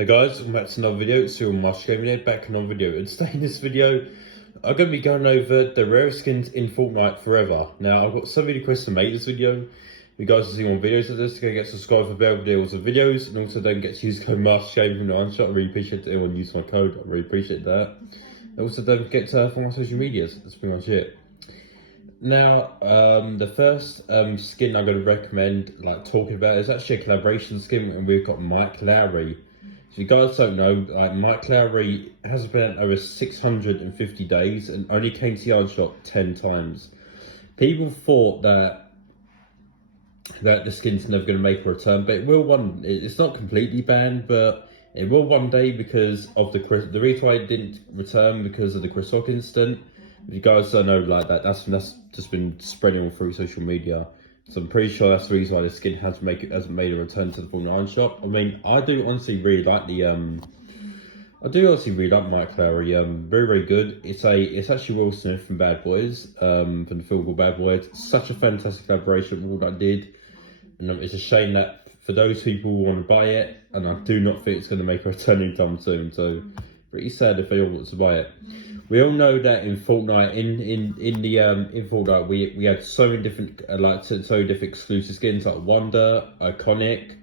Hey guys, welcome back to another video. It's still Master Gaming here, back in another video. And today in this video, I'm going to be going over the rarest skins in Fortnite forever. Now, I've got so many requests to make this video. You guys are seeing more videos of this, to get subscribed for better videos of videos, and also don't get to use code Master Gaming from the unshot. I really appreciate that everyone using my code. I really appreciate that. And also don't forget to follow my social medias. That's pretty much it. Now, the first skin I'm going to recommend, talking about, is actually a collaboration skin, and we've got Mike Lowry. If you guys don't know, Mike Lowry has been over 650 days and only came to Yard Shop 10 times. People thought that the skin's never going to make a return, but it will it's not completely banned, but it will one day because of the reason why it didn't return because of the Chris Rock incident. If you guys don't know, that's just been spreading all through social media. So I'm pretty sure that's the reason why the skin hasn't made a return to the Fortnite shop. I mean, I do honestly really like Mike Lowry. Very, very good. It's actually Will Smith from Bad Boys, from the film called Bad Boys. Such a fantastic collaboration with all that did. And it's a shame that for those people who want to buy it, and I do not think it's going to make a return anytime soon. So pretty sad if they all want to buy it. We all know that in Fortnite, in Fortnite, we had so many different different exclusive skins like Wonder, Iconic,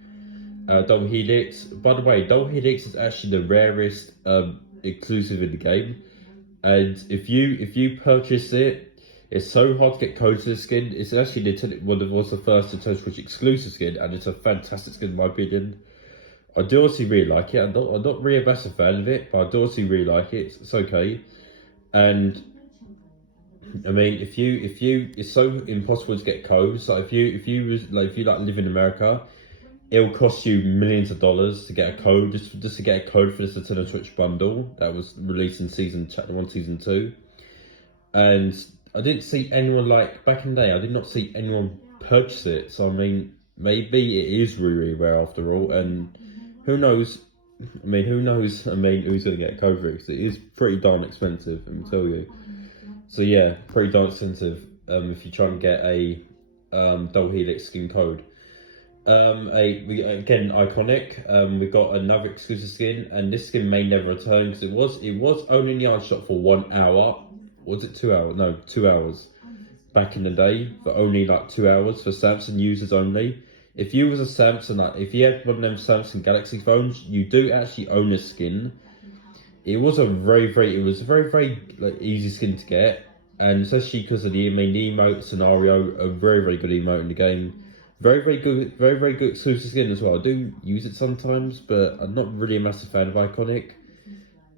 Double Helix. By the way, Double Helix is actually the rarest exclusive in the game, and if you purchase it, it's so hard to get codes to the skin. It's actually was the first Nintendo Switch exclusive skin, and it's a fantastic skin in my opinion. I do also really like it. I'm not really a massive fan of it, but I do also really like it. It's okay. And I mean, if you, it's so impossible to get codes. Like if you live in America, it'll cost you millions of dollars to get a code, just to get a code for the Nintendo Switch bundle that was released in Chapter 1, Season 2. And I didn't see anyone, back in the day, I did not see anyone purchase it. So I mean, maybe it is really rare after all, and who knows? I mean, who knows? I mean, who's going to get a code for it? Because it is pretty darn expensive, let me tell you. So yeah, pretty darn expensive if you try and get a Double Helix skin code. Again, Iconic. We've got another exclusive skin, and this skin may never return because it was only in the art shop for 1 hour. Was it 2 hours? No, 2 hours. Back in the day, for only 2 hours for Samsung users only. If you was a Samsung, if you had one of them Samsung Galaxy phones, you do actually own a skin. It was a very, very easy skin to get, and especially because of the emote scenario, a very, very good emote in the game. Very, very good exclusive skin as well. I do use it sometimes, but I'm not really a massive fan of Iconic.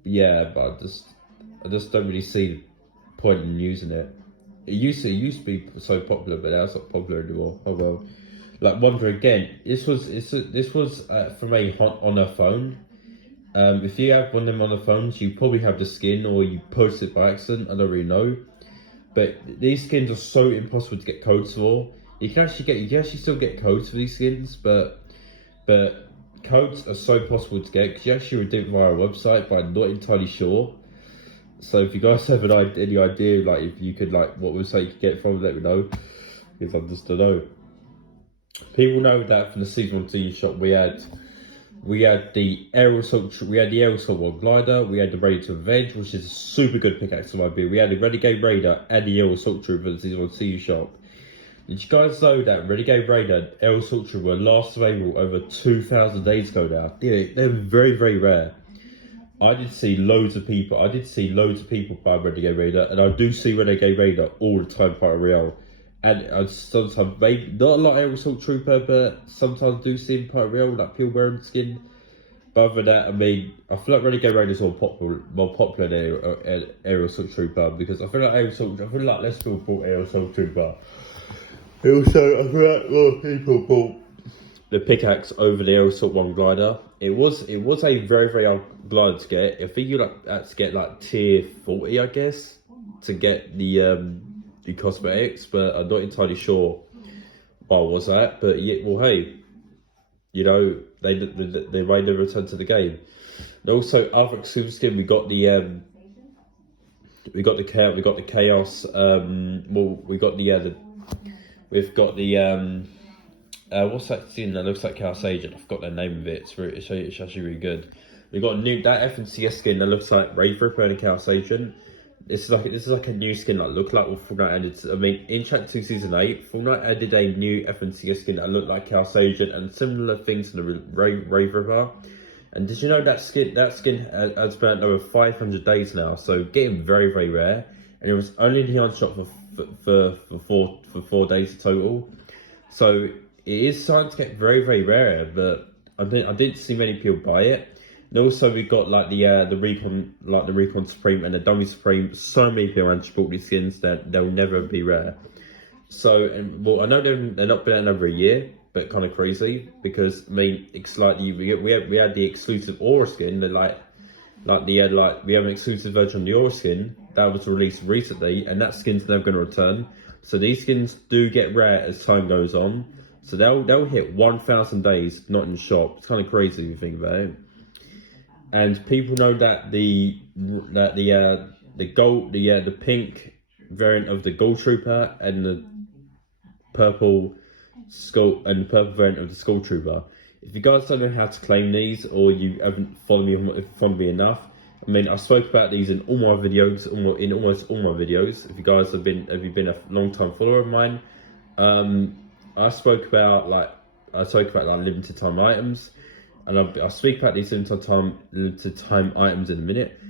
Yeah, but I just don't really see the point in using it. It used to be so popular, but now it's not popular anymore. Oh well. Wonder again. This was from on a phone. If you have one of them on the phones, you probably have the skin, or you purchased it by accident. I don't really know. But these skins are so impossible to get codes for. You can actually still get codes for these skins, but codes are so possible to get because you actually redeem it via a website, but I'm not entirely sure. So if you guys have any idea, if you could what website you could get from, let me know, because I just don't know. People know that from the Season 1 TV shop we had the aerosol one glider, we had the Ready to Avenge, which is a super good pickaxe in my opinion. We had the Renegade Raider and the aerosol trooper from the Season 1 TV shop. Did you guys know that Renegade Raider and aerosol trooper were last available over 2,000 days ago now? They're very, very rare. I did see loads of people buy Renegade Raider, and I do see Renegade Raider all the time part of Real. And I sometimes, maybe not a lot of Aerosol Trooper, but sometimes do see him part of Real, people wearing skin. But other than that, I mean, I feel like Renegade Raider is more popular than Aerosol Trooper, because I feel like less people bought Aerosol Trooper. Also, I feel like more people bought the pickaxe over the Aerosol one glider. It was a very, very hard glider to get. I think you had to get tier 40, I guess, to get the cosmetics, but I'm not entirely sure why was that. But yeah, well, hey, you know, they made a return to the game. And also, other exclusive skin, we got the chaos. We've got the what's that skin that looks like Chaos Agent? I forgot the name of it. It's actually really good. We got a new that FNCS skin that looks like Wraith Ripper and Chaos Agent. This is like a new skin that looked like what Fortnite added. I mean, in Chapter 2 Season 8, Fortnite added a new FNCS skin that looked like Chaos Agent and similar things to the Wraith Ripper. And did you know that skin has been over 500 days now? So getting very, very rare. And it was only in the on shop for 4 days total. So it is starting to get very, very rare, but I didn't see many people buy it. And also we got like the Recon Supreme and the Dummy Supreme. So many people actually bought these skins that they'll never be rare. So well, I know they're not been out another year, but kind of crazy because I mean it's like we had the exclusive Aura skin, we have an exclusive version of the Aura skin that was released recently, and that skin's never going to return. So these skins do get rare as time goes on. So they'll hit 1,000 days not in shop. It's kind of crazy if you think about it. And people know that the pink variant of the Gold Trooper and the purple variant of the Skull Trooper. If you guys don't know how to claim these, or you haven't followed me enough, I mean, I spoke about these in all my videos, in almost all my videos. If you guys have been a long time follower of mine, I spoke about like limited time items, and I'll speak about these limited time items in a minute.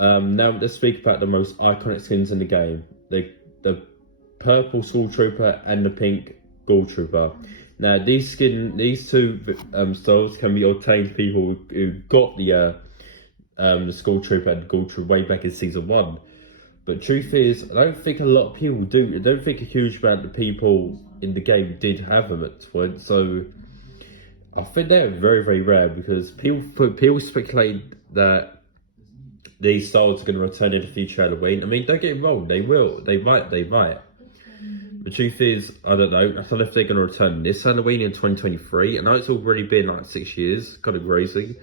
Now let's speak about the most iconic skins in the game: the purple Skull Trooper and the pink Gold Trooper. Now these two styles can be obtained from people who got the Skull Trooper and Gold Trooper way back in Season 1. But truth is, I don't think a lot of people do. I don't think a huge amount of people in the game did have them at this point. So I think they're very, very rare because people speculate that these styles are going to return in the future Halloween. I mean, don't get me wrong, they will. They might. The truth is, I don't know if they're going to return this Halloween in 2023. I know it's already been like 6 years, kind of crazy.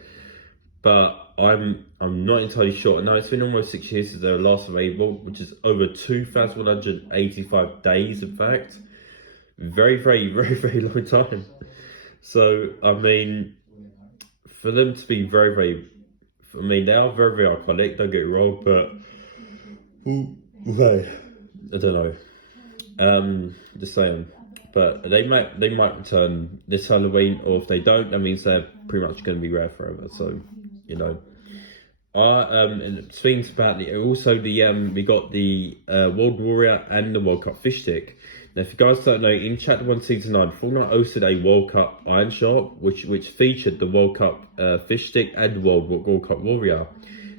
But I'm not entirely sure. I know it's been almost 6 years since they were last available, which is over 2,185 days, in fact. Very, very, very, very long time. So, I mean, for them to be very, very... I mean, they are very, very iconic, don't get me wrong, but... I don't know. Just saying. But they might return this Halloween, or if they don't, that means they're pretty much going to be rare forever. So, you know. And speaking about we got the World Warrior and the World Cup fish stick. Now, if you guys don't know, in Chapter 1 Season 9, Fortnite hosted a World Cup iron shop, which featured the World Cup fish stick and the World Cup Warrior.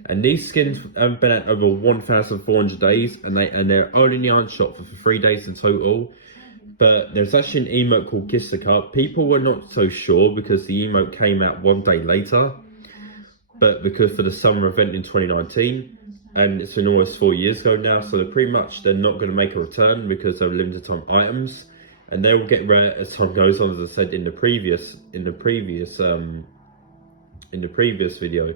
And these skins have been out over 1,400 days, and they're only in the iron shop for 3 days in total. But there's actually an emote called Kiss the Cup. People were not so sure because the emote came out 1 day later. But because for the summer event in 2019, and it's been almost 4 years ago now, so they're not going to make a return because they're limited time items, and they will get rare as time goes on, as I said in the previous video.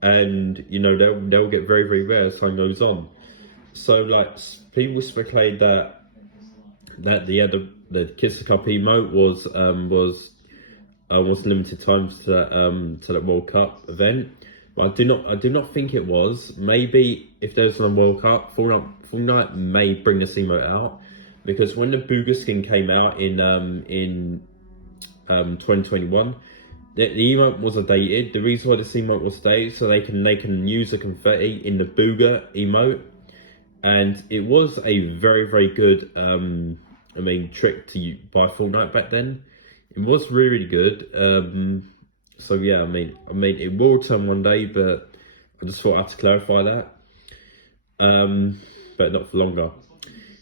And you know they'll get very, very rare as time goes on. So like people speculate that the Kiss the Cup emote was limited times to that World Cup event. But I do not think it was. Maybe if there's a World Cup, Fortnite may bring this emote out, because when the Booga skin came out in 2021, the emote was updated. The reason why this emote was updated so they can use the confetti in the Booga emote, and it was a very, very good trick by Fortnite back then. It was really, really good. So yeah, I mean, it will return one day, but I just thought I had to clarify that. But not for longer.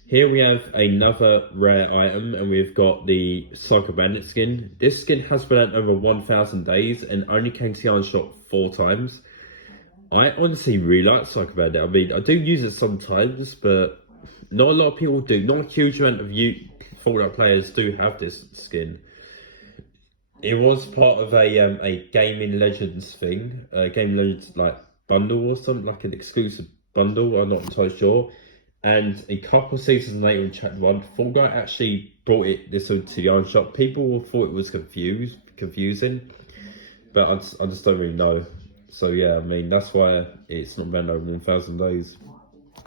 Here we have another rare item, and we've got the Psycho Bandit skin. This skin has been out over 1,000 days and only came to the iron shop 4 times. I honestly really like Psycho Bandit. I mean, I do use it sometimes, but not a lot of people do. Not a huge amount of Fortnite players do have this skin. It was part of a Gaming Legends thing, Gaming Legends like bundle or something, like an exclusive bundle. I'm not entirely sure. And a couple of seasons later in Chapter 1, Fortnite actually brought this into the iron shop. People thought it was confusing, but I just don't really know. So yeah, I mean, that's why it's not been over 1,000 days.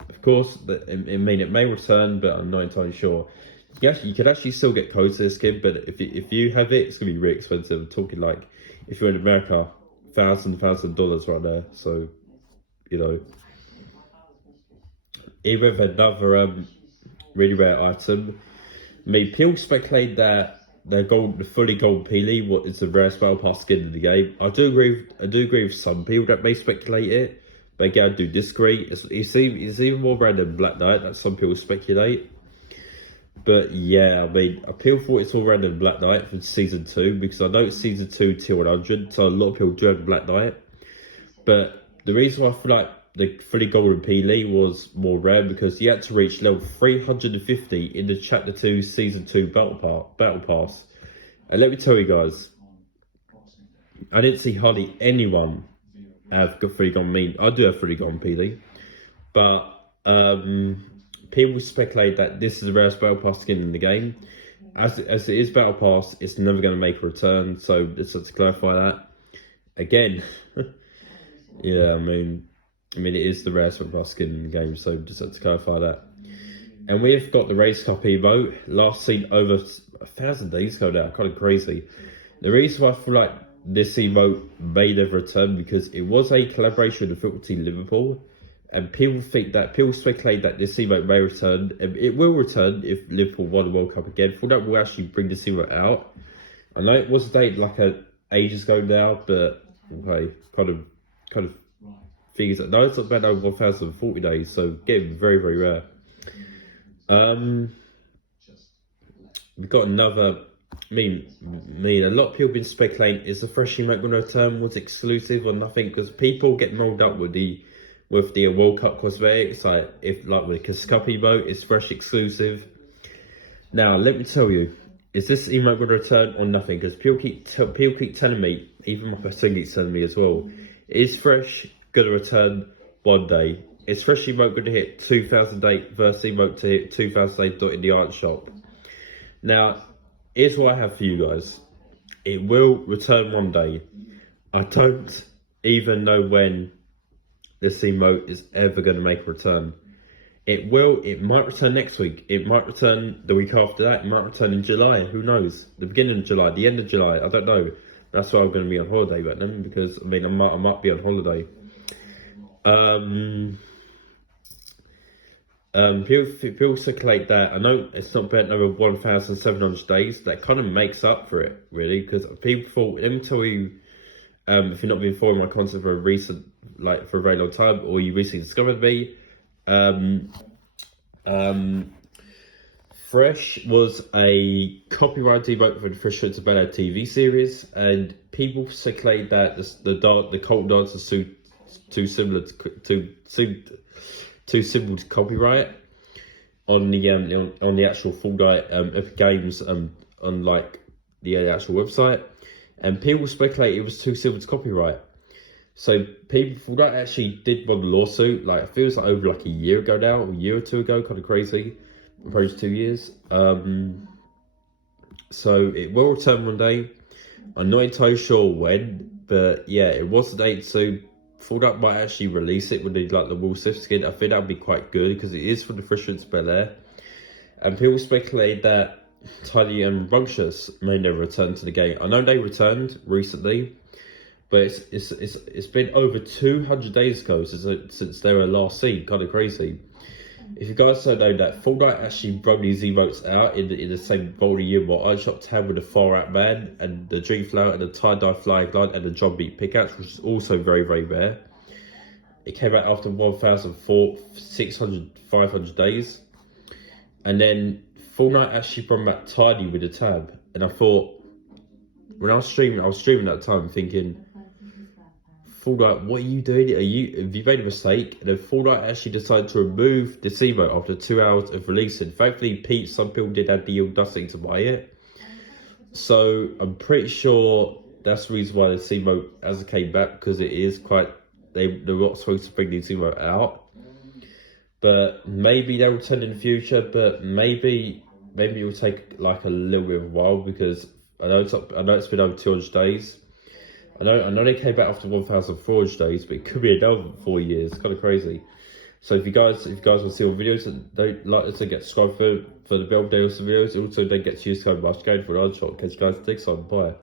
Of course, I mean, it may return, but I'm not entirely sure. You could actually still get codes to this skin, but if you have it, it's going to be really expensive. I'm talking like, if you're in America, $1,000 right there. So, you know, even with another really rare item. I mean, people speculate that the fully gold Peely, what is the rarest battle pass skin in the game. I do agree with some people that may speculate it, but again, I do disagree. It's even more rare than Black Knight, that some people speculate. But yeah, I mean, people thought it's all rare than Black Knight from season 2, because I know it's season 2 till 100, so a lot of people do have Black Knight. But the reason why I feel like the fully golden Peely was more rare, because you had to reach level 350 in the Chapter 2 Season 2 Battle Pass. And let me tell you guys, I didn't see hardly anyone have got fully golden mean. I do have fully golden Peely, but people speculate that this is the rarest Battle Pass skin in the game. As it is Battle Pass, it's never going to make a return, so just to clarify that. Again, yeah, I mean, it is the rarest Battle Pass skin in the game, so just to clarify that. And we've got the Race Cup emote, last seen over 1,000 days ago now, kind of crazy. The reason why I feel like this emote may never return, because it was a collaboration with the football team Liverpool, and people speculate that this emote may return, and it will return if Liverpool won the World Cup again. Fortnite will actually bring this emote out. I know it was dated like ages ago now, but okay, kind of figures that no, it's not bad over 1,040 days, so getting very, very rare. We've got another. I mean, a lot of people have been speculating: is the fresh emote going to return? Was exclusive or nothing? Because people get rolled up with the World Cup cosmetics, like with the Cup emote, it's fresh exclusive. Now, let me tell you, is this emote going to return or nothing? Because people keep telling me, even my best friend keeps telling me as well, is fresh going to return one day? Is fresh emote going to hit 2,008 versus emote to hit 2,008 in the art shop? Now, here's what I have for you guys. It will return one day. I don't even know when this emote is ever going to make a return. It might return next week. It might return the week after that. It might return in July. Who knows? The beginning of July, the end of July. I don't know. That's why I'm going to be on holiday back then, because I mean, I might be on holiday. People speculate that. I know it's not been over 1,700 days. That kind of makes up for it, really, because people thought. Let me tell you, if you've not been following my content for a very long time, or you recently discovered me, Fresh was a copyright emote for the Fresh Prince of Bel-Air TV series, and people speculate that the cult dance is too similar to copyright on the actual Fortnite Epic Games on like the actual website, and people speculate it was too similar to copyright. So people that actually did won the lawsuit, like it feels like over like a year ago now, a year or two ago, kind of crazy, approach 2 years. So it will return one day. I'm not entirely sure when, but yeah, it was the date. So Fortnite might actually release it with the Will Smith skin. I think that would be quite good, because it is for the Fresh Prince of Bel-Air. And people speculate that Tiny and Runctious may never return to the game. I know they returned recently, but it's been over 200 days ago since they were last seen. Kind of crazy. If you guys don't know that, Fortnite actually brought these emotes out in the same Boulder year, what I shot tab with the Far Out Man and the Dream Flower and the Tie-Dye Flying Glide and the Drum Beat Pickaxe, which is also very, very rare. It came out after 1,600, 500 days. And then Fortnite actually brought back Tidy with the tab. And I thought, when I was streaming at the time thinking, Fortnite, what are you doing? Have you made a mistake? And then Fortnite actually decided to remove this emote after 2 hours of releasing. Thankfully, some people did have the audacity to buy it. So I'm pretty sure that's the reason why this emote hasn't came back, because it is quite, they're not supposed to bring this emote out. but maybe they'll return in the future. But maybe it will take like a little bit of a while, because I know it's been over 200 days. I know they came back after 1,400 days, but it could be another 4 years. It's kind of crazy. So if you guys want to see all videos, and don't like to get subscribed for the Bell Day videos, also don't get to use code MUSHGAIN for an other shot. Catch you guys next time. Bye.